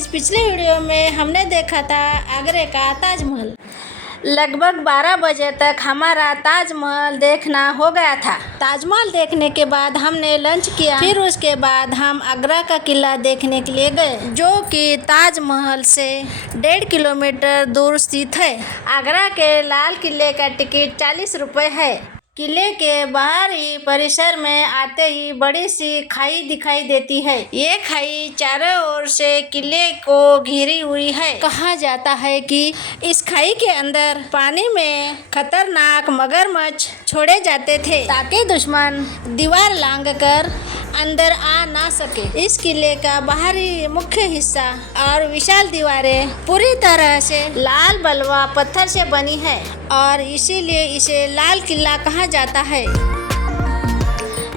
Guys, पिछले video में हमने देखा था आगरे का ताजमहल। लगभग 12 बजे तक हमारा ताजमहल देखना हो गया था। ताजमहल देखने के बाद हमने लंच किया, फिर उसके बाद हम आगरा का किला देखने के लिए गए, जो कि ताजमहल से 1.5 किलोमीटर दूर स्थित है। आगरा के लाल किले का टिकट 40 रुपये है। किले के बाहरी परिसर में आते ही बड़ी सी खाई दिखाई देती है। ये खाई चारों ओर से किले को घिरी हुई है। कहा जाता है कि इस खाई के अंदर पानी में खतरनाक मगरमच्छ छोड़े जाते थे, ताकि दुश्मन दीवार लांघकर अंदर आ ना सके। इस किले का बाहरी मुख्य हिस्सा और विशाल दीवारें पूरी तरह से लाल बलुआ पत्थर से बनी है और इसीलिए इसे लाल किला कहा जाता है।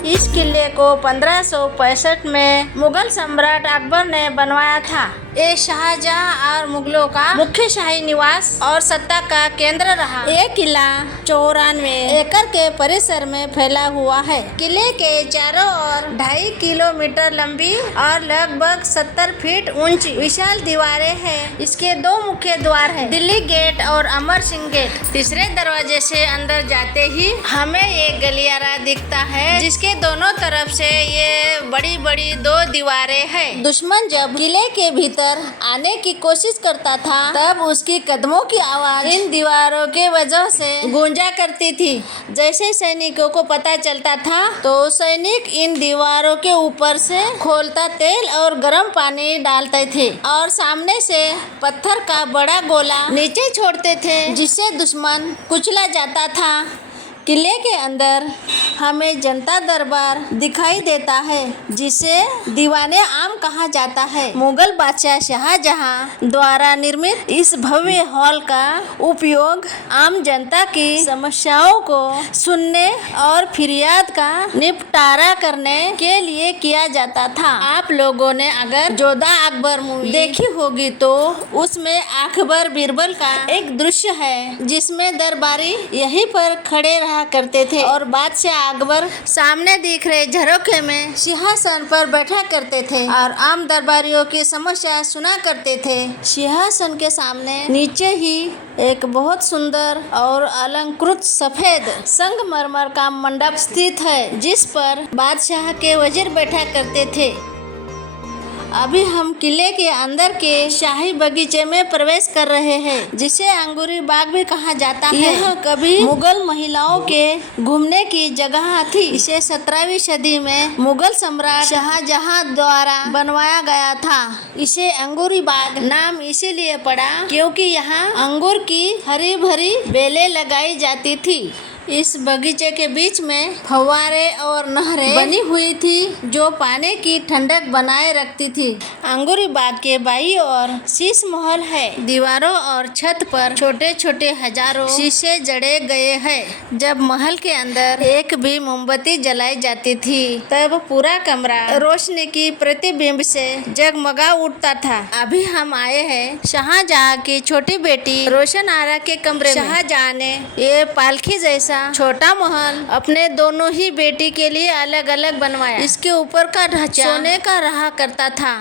इस किले को 1565 में मुगल सम्राट अकबर ने बनवाया था। ये शाहजहां और मुगलों का मुख्य शाही निवास और सत्ता का केंद्र रहा। ये किला 94 एकड़ के परिसर में फैला हुआ है। किले के चारों ओर 2.5 किलोमीटर लंबी और लगभग 70 फीट ऊंची विशाल दीवारें हैं। इसके 2 मुख्य द्वार हैं, दिल्ली गेट और अमर सिंह गेट। तीसरे दरवाजे से अंदर जाते ही हमें एक गलियारा दिखता है, जिसके दोनों तरफ से ये बड़ी बड़ी 2 दीवारें हैं। दुश्मन जब किले के भीतर आने की कोशिश करता था, तब उसकी कदमों की आवाज इन दीवारों के वजह से गूंजा करती थी। जैसे सैनिकों को पता चलता था, तो सैनिक इन दीवारों के ऊपर से खोलता तेल और गर्म पानी डालते थे और सामने से पत्थर का बड़ा गोला नीचे छोड़ते थे, जिससे दुश्मन कुचला जाता था। किले के अंदर हमें जनता दरबार दिखाई देता है, जिसे दीवाने आम कहा जाता है। मुगल बादशाह शाहजहां द्वारा निर्मित इस भव्य हॉल का उपयोग आम जनता की समस्याओं को सुनने और फिरियाद का निपटारा करने के लिए किया जाता था। आप लोगों ने अगर जोधा अकबर मूवी देखी होगी, तो उसमें अकबर बीरबल का एक दृश्य है, जिसमें दरबारी यहीं पर खड़े करते थे और बादशाह अकबर सामने दिख रहे झरोखे में सिंहासन पर बैठा करते थे और आम दरबारियों की समस्या सुना करते थे। सिंहासन के सामने नीचे ही एक बहुत सुंदर और अलंकृत सफेद संगमरमर का मंडप स्थित है, जिस पर बादशाह के वजीर बैठा करते थे। अभी हम किले के अंदर के शाही बगीचे में प्रवेश कर रहे हैं, जिसे अंगूरी बाग भी कहा जाता है। यह कभी मुगल महिलाओं के घूमने की जगह थी। इसे 17वीं सदी में मुगल सम्राट शाहजहां द्वारा बनवाया गया था। इसे अंगूरी बाग नाम इसीलिए पड़ा क्योंकि यहाँ अंगूर की हरी भरी बेलें लगाई जाती थी। इस बगीचे के बीच में फव्वारे और नहरें बनी हुई थी, जो पानी की ठंडक बनाए रखती थी। अंगूरी बाग के बाईं ओर शीश महल है। दीवारों और छत पर छोटे छोटे हजारों शीशे जड़े गए हैं। जब महल के अंदर एक भी मोमबत्ती जलाई जाती थी, तब पूरा कमरा रोशनी की प्रतिबिंब से जगमगा उठता था। अभी हम आए हैं शाहजहां की छोटी बेटी रोशन आरा के कमरे में। शाहजहां ने ये पालकी जैसा छोटा महल अपने दोनों ही बेटी के लिए अलग अलग बनवाया। इसके ऊपर का ढांचा सोने का रहा करता था।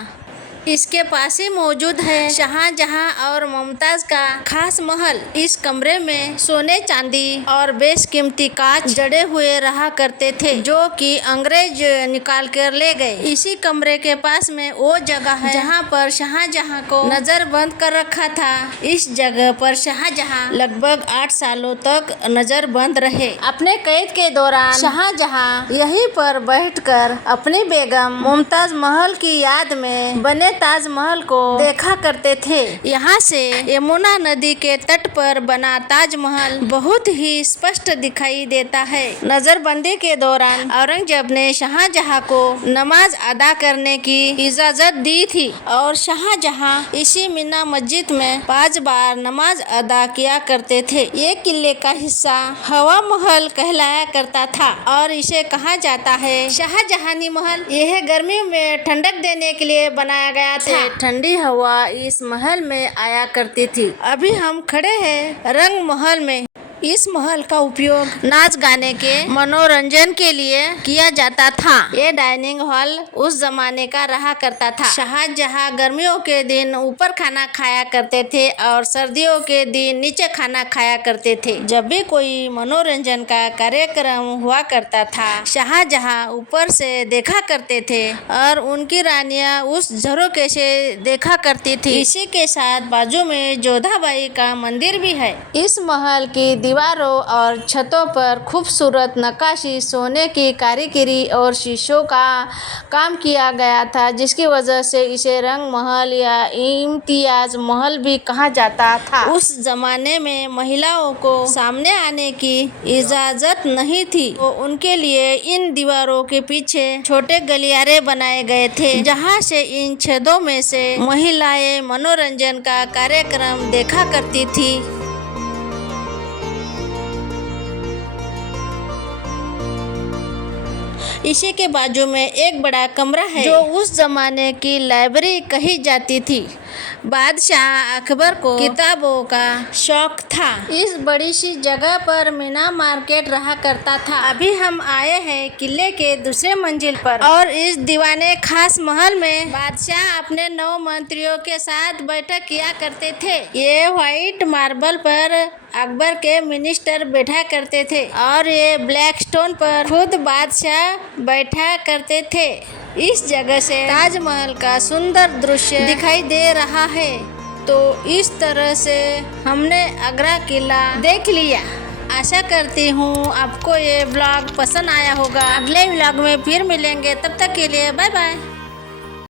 इसके पास ही मौजूद है शाहजहां और मुमताज का खास महल। इस कमरे में सोने चांदी और बेशकीमती कांच जड़े हुए रहा करते थे, जो कि अंग्रेज निकाल कर ले गए। इसी कमरे के पास में वो जगह है जहां पर शाहजहां को नजर बंद कर रखा था। इस जगह पर शाहजहां लगभग 8 सालों तक नजर बंद रहे। अपने कैद के दौरान शाहजहां यहीं पर बैठकर अपनी बेगम मुमताज महल की याद में बने ताजमहल को देखा करते थे। यहाँ से यमुना नदी के तट पर बना ताजमहल बहुत ही स्पष्ट दिखाई देता है। नजरबंदी के दौरान औरंगजेब ने शाहजहां को नमाज अदा करने की इजाजत दी थी और शाहजहां इसी मीना मस्जिद में 5 बार नमाज अदा किया करते थे। ये किले का हिस्सा हवा महल कहलाया करता था और इसे कहा जाता है शाहजहानी महल। यह गर्मियों में ठंडक देने के लिए बनाया गया था। ठंडी हवा इस महल में आया करती थी। अभी हम खड़े हैं रंग महल में। इस महल का उपयोग नाच गाने के मनोरंजन के लिए किया जाता था। ये डाइनिंग हॉल उस जमाने का रहा करता था। शाहजहां गर्मियों के दिन ऊपर खाना खाया करते थे और सर्दियों के दिन नीचे खाना खाया करते थे। जब भी कोई मनोरंजन का कार्यक्रम हुआ करता था, शाहजहां ऊपर से देखा करते थे और उनकी रानियां उस झरोखे से देखा करती थी। इसी के साथ बाजू में जोधाबाई का मंदिर भी है। इस महल की दीवारों और छतों पर खूबसूरत नक्काशी, सोने की कारीगरी और शीशों का काम किया गया था, जिसकी वजह से इसे रंग महल या इम्तियाज महल भी कहा जाता था। उस जमाने में महिलाओं को सामने आने की इजाजत नहीं थी, तो उनके लिए इन दीवारों के पीछे छोटे गलियारे बनाए गए थे, जहां से इन छेदों में से महिलाएं मनोरंजन का कार्यक्रम देखा करती थी। इसी के बाजू में एक बड़ा कमरा है, जो उस जमाने की लाइब्रेरी कही जाती थी। बादशाह अकबर को किताबों का शौक था। इस बड़ी सी जगह पर मीना मार्केट रहा करता था। अभी हम आए हैं किले के दूसरे मंजिल पर, और इस दीवाने खास महल में बादशाह अपने 9 मंत्रियों के साथ बैठक किया करते थे। ये व्हाइट मार्बल पर अकबर के मिनिस्टर बैठा करते थे और ये ब्लैक स्टोन पर खुद बादशाह बैठा करते थे। इस जगह से ताजमहल का सुंदर दृश्य दिखाई दे रहा है। तो इस तरह से हमने आगरा किला देख लिया। आशा करती हूँ आपको ये व्लॉग पसंद आया होगा। अगले व्लॉग में फिर मिलेंगे, तब तक के लिए बाय बाय।